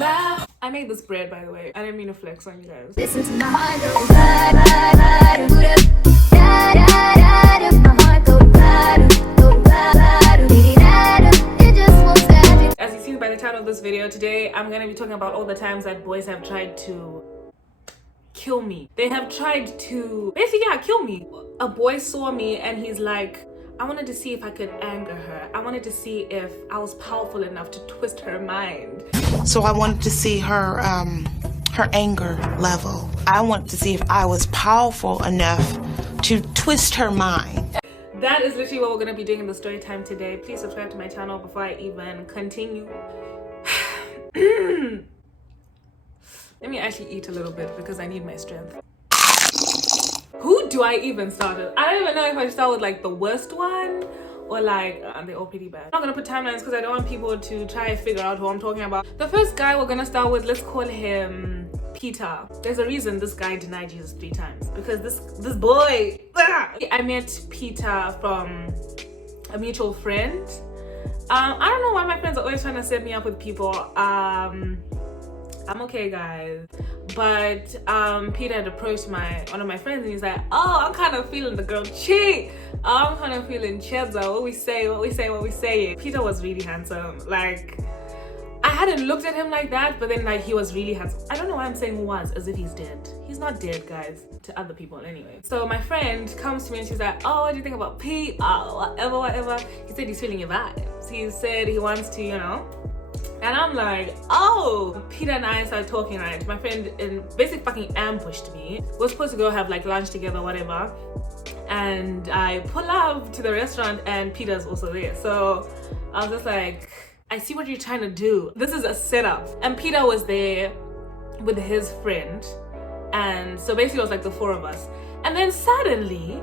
I made this bread, by the way. I didn't mean to flex on you guys. Listen to my heart go ride, boot up, my heart go ride, it just won't stop. As you see by the title of this video, today I'm gonna be talking about all the times that boys have tried to kill me. They have tried to basically, yeah, kill me. A boy saw me and he's like, I wanted to see if I could anger her. I wanted to see if I was powerful enough to twist her mind. So I wanted to see her her anger level. I wanted to see if I was powerful enough to twist her mind. That is literally what we're gonna be doing in the story time today. Please subscribe to my channel before I even continue. Let me actually eat a little bit because I need my strength. Who do I even start with? I don't even know if I start with like the worst one or like they're all pretty bad. I'm not gonna put timelines because I don't want people to try and figure out who I'm talking about. The first guy we're gonna start with, let's call him Peter. There's a reason this guy denied Jesus 3 times because this boy. I met Peter from a mutual friend. I don't know why my friends are always trying to set me up with people. I'm okay, guys, but Peter had approached one of my friends and he's like, oh, I'm kind of feeling the girl chick. I'm kind of feeling Chedza. What we say. Peter was really handsome. Like, I hadn't looked at him like that, but then like he was really handsome. I don't know why I'm saying was as if he's dead. He's not dead, guys, to other people anyway. So my friend comes to me and she's like, oh, what do you think about Pete? Oh, whatever. He said he's feeling your vibes. He said he wants to, you know. And I'm like, oh, Peter and I started talking, right? My friend basically fucking ambushed me. We're supposed to go have like lunch together, whatever. And I pull up to the restaurant and Peter's also there. So I was just like, I see what you're trying to do. This is a setup. And Peter was there with his friend. And so basically it was like the 4 of us. And then suddenly,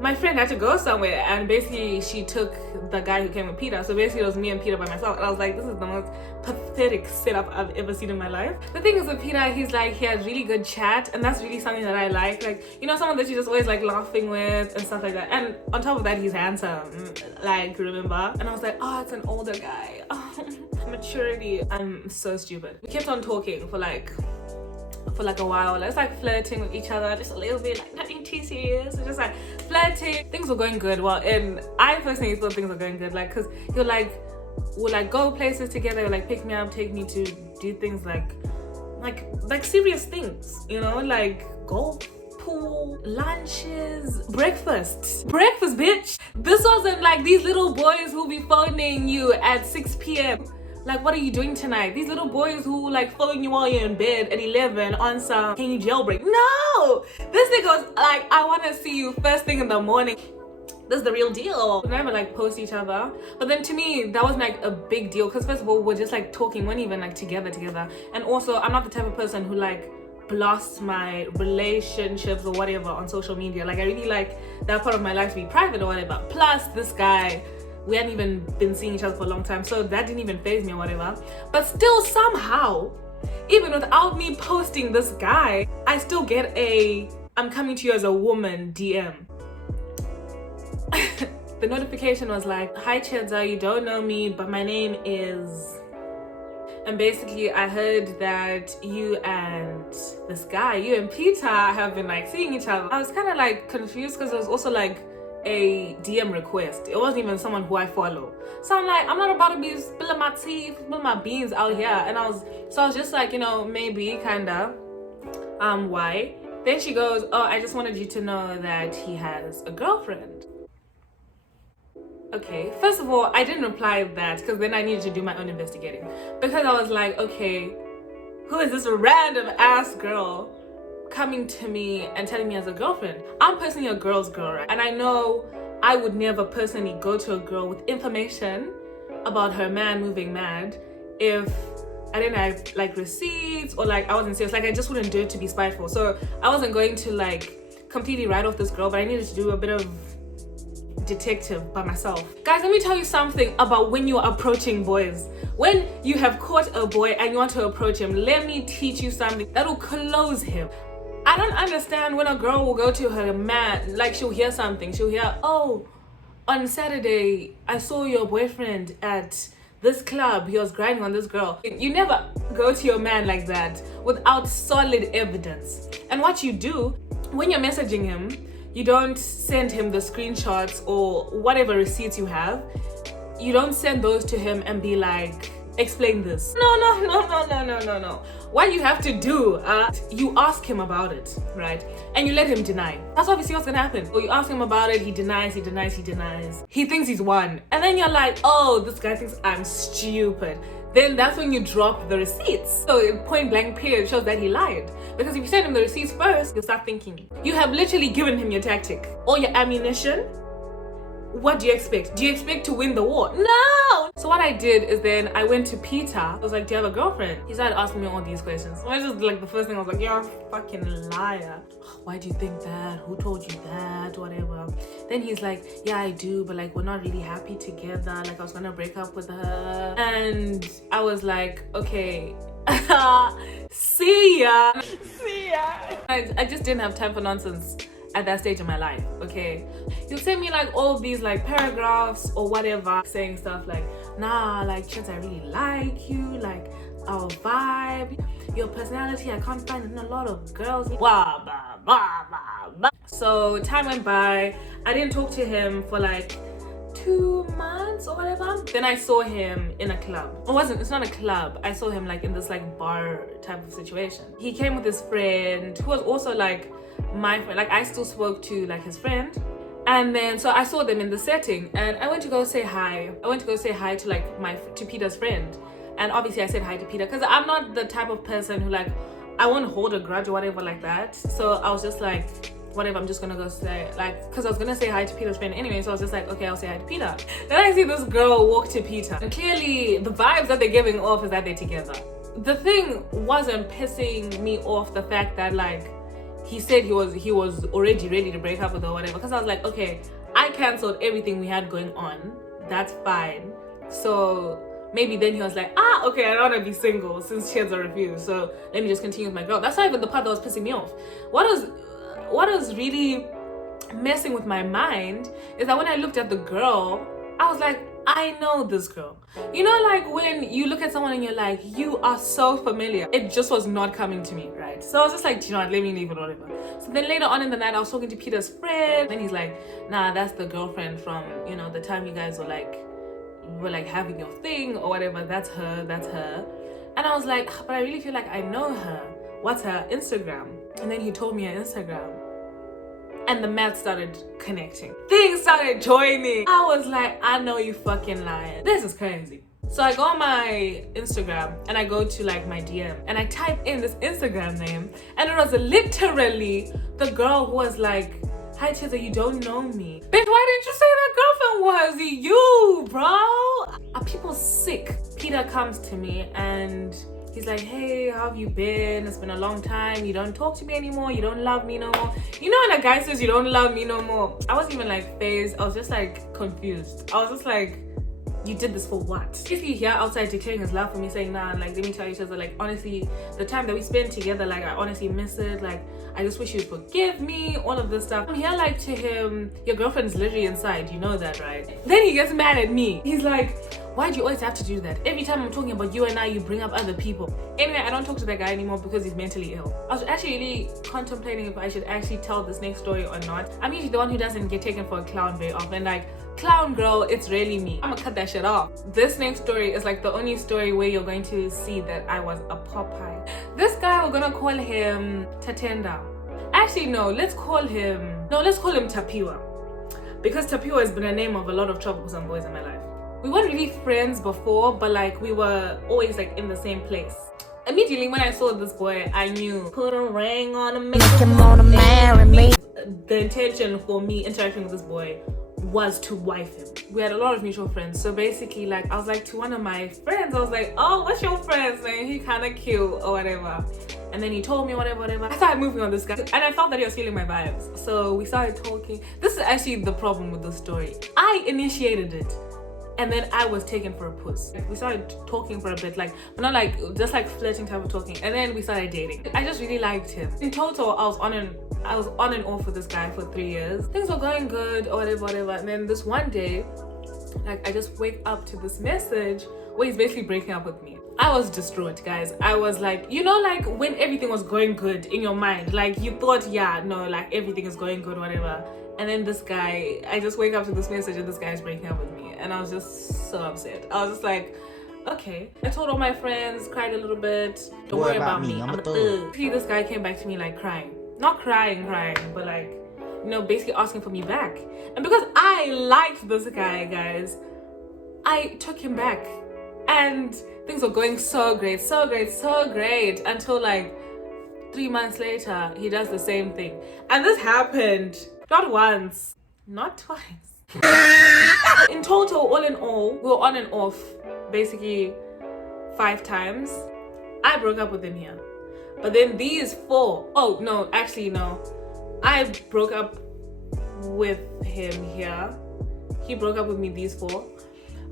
my friend had to go somewhere and basically she took the guy who came with Peter. So basically it was me and Peter by myself. And I was like, this is the most pathetic setup I've ever seen in my life. The thing is with Peter, he's like, he has really good chat and that's really something that I like. Like, you know, someone that you just always like laughing with and stuff like that. And on top of that, he's handsome, like, remember? And I was like, oh, it's an older guy. Oh, maturity. I'm so stupid. We kept on talking for like a while. Let's like flirting with each other just a little bit, like nothing too serious, just like flirting. Things were going good. Well, and I personally thought things were going good, like, because we'll like go places together, he'll like pick me up, take me to do things like serious things, you know, like golf, pool, lunches, breakfast, bitch. This wasn't like these little boys who be phoning you at 6 p.m. Like, what are you doing tonight? These little boys who like phone you while you're in bed at 11 on some, can you jailbreak? No! This nigga was like, I want to see you first thing in the morning. This is the real deal. We never like post each other. But then to me, that wasn't like a big deal because first of all, we're just like talking, we're not even like together. And also, I'm not the type of person who like blasts my relationships or whatever on social media. Like, I really like that part of my life to be private or whatever. Plus, this guy, we hadn't even been seeing each other for a long time, so that didn't even faze me or whatever. But still, somehow, even without me posting this guy, I still get a I'm coming to you as a woman DM. The notification was like, hi Chedza, you don't know me, but my name is... And basically I heard that you and this guy, you and Peter, have been like seeing each other. I was kind of like confused because it was also like a DM request. It wasn't even someone who I follow. So I'm like, I'm not about to be spilling my tea, spilling my beans out here. And I was just like, you know, maybe kinda, why? Then she goes, oh, I just wanted you to know that he has a girlfriend. Okay, first of all, I didn't reply that because then I needed to do my own investigating. Because I was like, okay, who is this random ass girl coming to me and telling me as a girlfriend? I'm personally a girl's girl, right? And I know I would never personally go to a girl with information about her man moving mad if I didn't have like receipts or like I wasn't serious. Like, I just wouldn't do it to be spiteful. So I wasn't going to like completely write off this girl, but I needed to do a bit of detective by myself. Guys, let me tell you something about when you are approaching boys. When you have caught a boy and you want to approach him, let me teach you something that will close him. I don't understand when a girl will go to her man, like she'll hear something, she'll hear, oh, on Saturday I saw your boyfriend at this club, he was grinding on this girl. You never go to your man like that without solid evidence. And what you do when you're messaging him, you don't send him the screenshots or whatever receipts you have. You don't send those to him and be like, explain this. No. What you have to do, you ask him about it, right? And you let him deny. That's obviously what's gonna happen. Or you ask him about it, he denies. He thinks he's won. And then you're like, oh, this guy thinks I'm stupid. Then that's when you drop the receipts. So in point blank period shows that he lied. Because if you send him the receipts first, he'll start thinking. You have literally given him your tactic, all your ammunition. What do you expect? Do you expect to win the war? No! So what I did is then I went to Peter. I was like, do you have a girlfriend? He started asking me all these questions. So I just like the first thing I was like, you're a fucking liar. Why do you think that? Who told you that? Whatever. Then he's like, yeah, I do, but like we're not really happy together. Like I was gonna break up with her. And I was like, okay. See ya. I just didn't have time for nonsense at that stage in my life, okay? You'll send me like all these like paragraphs or whatever saying stuff like, nah, like Chance, I really like you, like our vibe, your personality, I can't find in a lot of girls. Blah, blah, blah, blah, blah. So time went by. I didn't talk to him for like 2 months or whatever. Then I saw him in a club. It's not a club. I saw him like in this like bar type of situation. He came with his friend who was also like my friend. Like I still spoke to like his friend. And then so I saw them in the setting and I went to go say hi. I went to go say hi to like to Peter's friend. And obviously I said hi to Peter because I'm not the type of person who like I won't hold a grudge or whatever like that. So I was just like, whatever, I'm just gonna go say like, because I was gonna say hi to Peter's friend anyway, so I was just like, okay, I'll say hi to Peter. Then I see this girl walk to Peter and clearly the vibes that they're giving off is that they're together. The thing wasn't pissing me off the fact that like he said he was already ready to break up with her or whatever, because I was like, okay, I cancelled everything we had going on, that's fine. So maybe then he was like, okay, I don't want to be single since she has a refuse, so let me just continue with my girl. That's not even the part that was pissing me off. What was really messing with my mind is that when I looked at the girl, I was like, I know this girl. You know, like when you look at someone and you're like, you are so familiar. It just was not coming to me, right? So I was just like, you know what, let me leave it, whatever. So then later on in the night, I was talking to Peter's friend. Then he's like, nah, that's the girlfriend from, you know, the time you guys were like having your thing or whatever. That's her. And I was like, but I really feel like I know her. What's her Instagram? And then he told me her Instagram. And the math started connecting. Things started joining. I was like, I know you fucking lying. This is crazy. So I go on my Instagram and I go to like my DM and I type in this Instagram name and it was literally the girl who was like, hi Chizza, you don't know me. Bitch, why didn't you say that girlfriend was you, bro? Are people sick? Peter comes to me and he's like, hey, how have you been? It's been a long time. You don't talk to me anymore. You don't love me no more. You know when a guy says you don't love me no more? I wasn't even like phased. I was just like confused. I was just like, you did this for what? Basically here outside declaring his love for me, saying, nah, like let me tell you something, like honestly, the time that we spent together, like I honestly miss it. Like I just wish you'd forgive me, all of this stuff. I'm here like to him, your girlfriend's literally inside, you know that, right? Then he gets mad at me. He's like, why do you always have to do that? Every time I'm talking about you and I, you bring up other people. Anyway, I don't talk to that guy anymore because he's mentally ill. I was actually really contemplating if I should actually tell this next story or not. I'm usually the one who doesn't get taken for a clown very often. Like, clown girl, it's really me. I'm gonna cut that shit off. This next story is like the only story where you're going to see that I was a Popeye. This guy, we're gonna call him Tatenda. Actually, no, let's call him Tapiwa. Because Tapiwa has been a name of a lot of troublesome boys in my life. We weren't really friends before, but like we were always like in the same place. Immediately when I saw this boy, I knew, put a ring on him, make him wanna marry me. The intention for me interacting with this boy was to wife him. We had a lot of mutual friends, so basically like I was like to one of my friends, I was like, oh, what's your friend's name? He kind of cute or whatever. And then he told me whatever. I started moving on this guy and I felt that he was feeling my vibes, so we started talking. This is actually the problem with the story. I initiated it and then I was taken for a puss. We started talking for a bit, like, but not like just like flirting type of talking, and then we started dating. I just really liked him. In total, I was on and off with this guy for 3 years. Things were going good or whatever. And then this one day, like I just wake up to this message where he's basically breaking up with me. I was distraught, guys. I was like, you know, like when everything was going good in your mind, like you thought, yeah, no, like everything is going good, whatever. And then this guy, I just wake up to this message and this guy is breaking up with me. And I was just so upset. I was just like, okay. I told all my friends, cried a little bit. Don't worry about me. I'm a thug. See, this guy came back to me like crying. Not crying, but like, you know, basically asking for me back. And because I liked this guy, guys, I took him back. And things were going so great until like 3 months later, he does the same thing. And this happened not once, not twice. In total, all in all, we were on and off basically 5 times. I broke up with him here. But then these 4, oh no, actually no. I broke up with him here. He broke up with me these 4.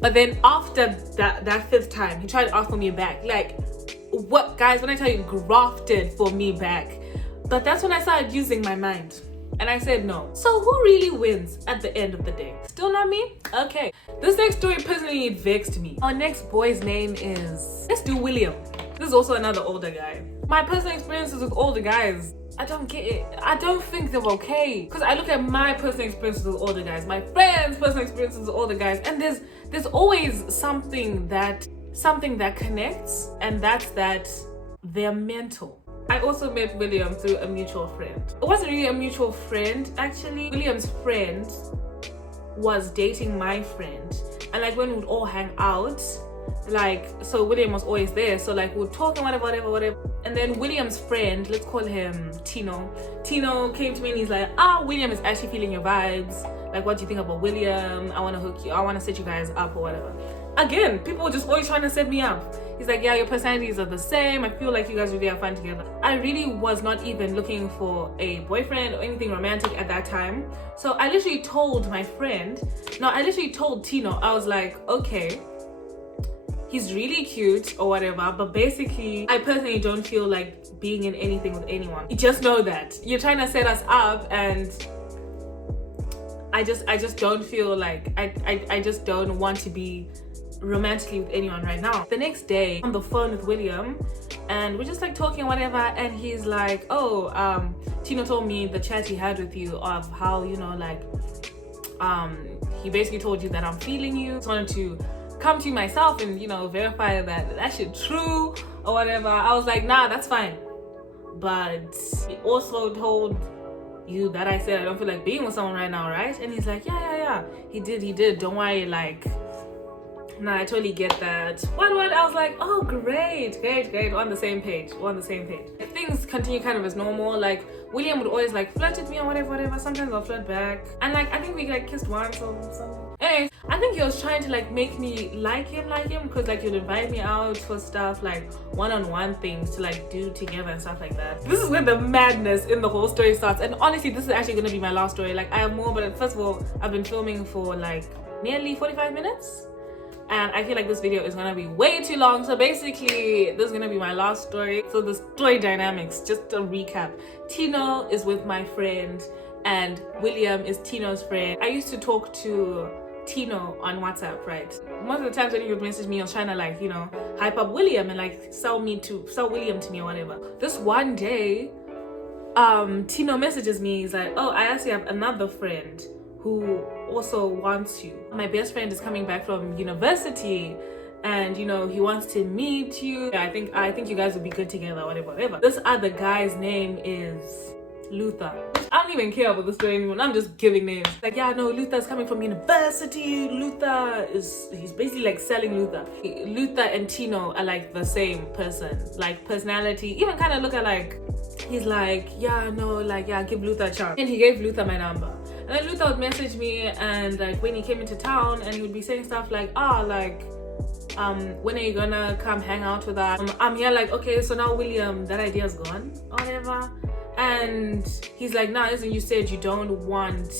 But then after that 5th time, he tried to ask for me back. Like, what, guys, when I tell you, grafted for me back. But that's when I started using my mind. And I said no. So who really wins at the end of the day? Still not me? Okay. This next story personally vexed me. Our next boy's name is, let's do William. This is also another older guy. My personal experiences with older guys, I don't get it. I don't think they're okay. Because I look at my personal experiences with older guys, my friends' personal experiences with older guys, and there's always something that connects, and that's that they're mental. I also met William through a mutual friend. It wasn't really a mutual friend, actually. William's friend was dating my friend. And like when we would all hang out, like, so William was always there. So like we'd talk and whatever. And then William's friend, let's call him Tino. Tino came to me and he's like, William is actually feeling your vibes. Like, what do you think about William? I want to hook you. I want to set you guys up or whatever. Again, people were just always trying to set me up. He's like, yeah, your personalities are the same. I feel like you guys really have fun together. I really was not even looking for a boyfriend or anything romantic at that time. So I literally told my friend, I literally told Tino, I was like, okay, he's really cute or whatever, but basically, I personally don't feel like being in anything with anyone. You just know that. You're trying to set us up and I just don't feel like, I just don't want to be romantically with anyone right now. The next day, on the phone with William, and we're just like talking whatever, and he's like, Tino told me the chat he had with you of how, you know, like, he basically told you that I'm feeling you. Just wanted to come to you myself and, you know, verify that shit true or whatever. I was like, nah, that's fine. But he also told you that I said I don't feel like being with someone right now, right? And he's like, yeah. He did. Don't worry, like, nah, I totally get that. What? I was like, oh, great. We're on the same page. Things continue kind of as normal. Like, William would always like flirt with me or whatever. Sometimes I'll flirt back. And like, I think we like kissed once or something. Anyways, I think he was trying to like make me like him because like he'd invite me out for stuff like one-on-one things to like do together and stuff like that. This is when the madness in the whole story starts. And honestly, this is actually gonna be my last story. Like, I have more, but first of all, I've been filming for like nearly 45 minutes. And I feel like this video is gonna be way too long. So basically, this is gonna be my last story. So the story dynamics, just to recap. Tino is with my friend and William is Tino's friend. I used to talk to Tino on WhatsApp, right? Most of the times when he would message me, I was trying to like, you know, hype up William and like sell William to me or whatever. This one day, Tino messages me. He's like, I actually have another friend who also wants you. My best friend is coming back from university and, you know, he wants to meet you. I think you guys would be good together, whatever. This other guy's name is Luther. I don't even care about the story anymore. I'm just giving names. Like, yeah, no, Luther's coming from university. He's basically like selling Luther. Luther and Tino are like the same person, like personality, even kind of look alike. He's like, yeah, no, like, yeah, give Luther a chance. And he gave Luther my number. And then Luther would message me, and like when he came into town, and he would be saying stuff like, when are you gonna come hang out with us? I'm here like, okay, so now William, that idea's gone, whatever. And he's like, nah, listen, you said you don't want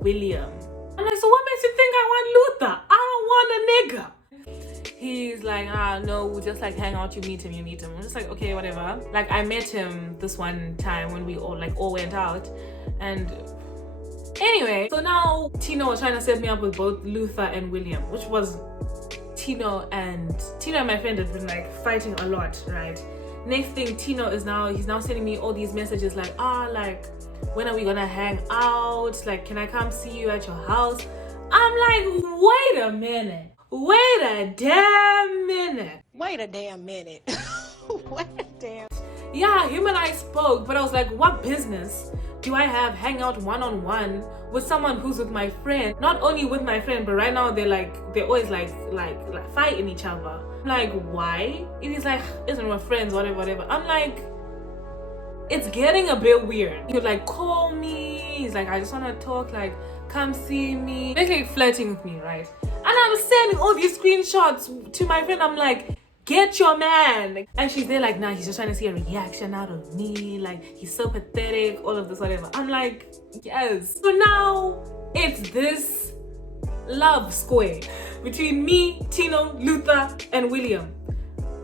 William. I'm like, so what makes you think I want Luther? I don't want a nigga. He's like, no, we'll just like hang out, you meet him. I'm just like, okay, whatever. Like, I met him this one time when we all went out. And anyway, so now Tino was trying to set me up with both Luther and William, which was Tino and my friend had been like fighting a lot, right? Next thing, he's now sending me all these messages like, like, when are we gonna hang out? Like, can I come see you at your house? I'm like, wait a minute. Wait a damn minute. Wait a damn minute. Wait a damn. Yeah, him and I spoke, but I was like, what business do I have hang out one-on-one with someone who's with my friend? Not only with my friend, but right now they're always like fighting each other. I'm like, why? And he's like, isn't we're friends, whatever. I'm like, it's getting a bit weird. He would like call me. He's like, I just want to talk, like, come see me. Basically flirting with me, right? And I'm sending all these screenshots to my friend. I'm like, get your man. And she's there like, nah, he's just trying to see a reaction out of me. Like, he's so pathetic, all of this, whatever. I'm like, yes. So now it's this love square between me, Tino, Luther, and William.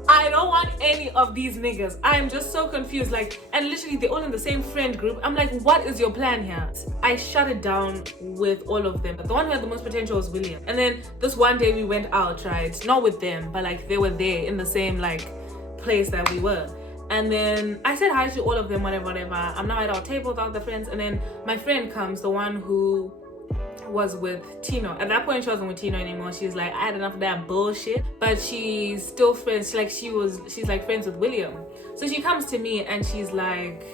I don't want any of these niggas. I'm just so confused. Like, and literally they're all in the same friend group. I'm like, what is your plan here? I shut it down with all of them. The one who had the most potential was William. And then this one day we went out, right? Not with them, but like they were there in the same like place that we were. And then I said hi to all of them, whatever. I'm now at our table with all the friends. And then my friend comes, the one who was with Tino. At that point she wasn't with Tino anymore. She was like, I had enough of that bullshit, but she's still friends. She's like friends with William. So she comes to me and she's like,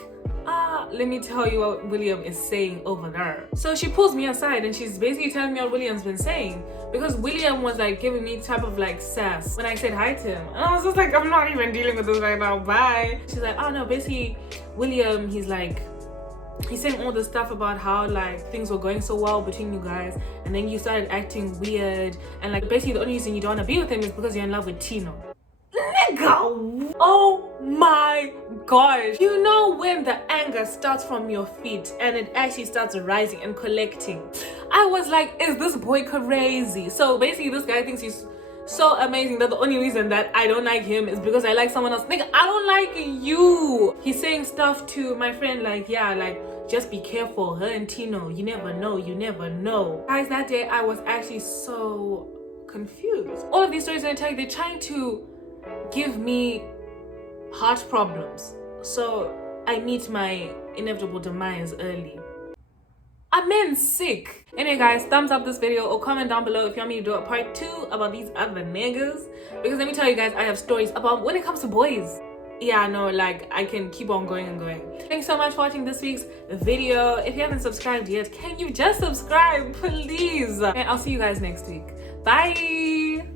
let me tell you what William is saying over there. So she pulls me aside and she's basically telling me what William's been saying, because William was like giving me type of like sass when I said hi to him, and I was just like, I'm not even dealing with this right now, bye. She's like, oh no, basically William, he's saying all this stuff about how like things were going so well between you guys, and then you started acting weird, and like basically the only reason you don't want to be with him is because you're in love with Tino. Nigga, oh my gosh. You know when the anger starts from your feet and it actually starts rising and collecting. I was like, is this boy crazy? So basically this guy thinks he's so amazing that the only reason that I don't like him is because I like someone else. Nigga, I don't like you. He's saying stuff to my friend like, yeah, like, just be careful, her and Tino, you never know. Guys, that day I was actually so confused. All of these stories I'm telling you, they're trying to give me heart problems, so I meet my inevitable demise early. I'm sick. Anyway guys, thumbs up this video or comment down below if you want me to do a part 2 about these other niggas, because let me tell you guys, I have stories about when it comes to boys. Yeah, no, like I can keep on going and going. Thanks so much for watching this week's video. If you haven't subscribed yet, can you just subscribe, please? And I'll see you guys next week. Bye.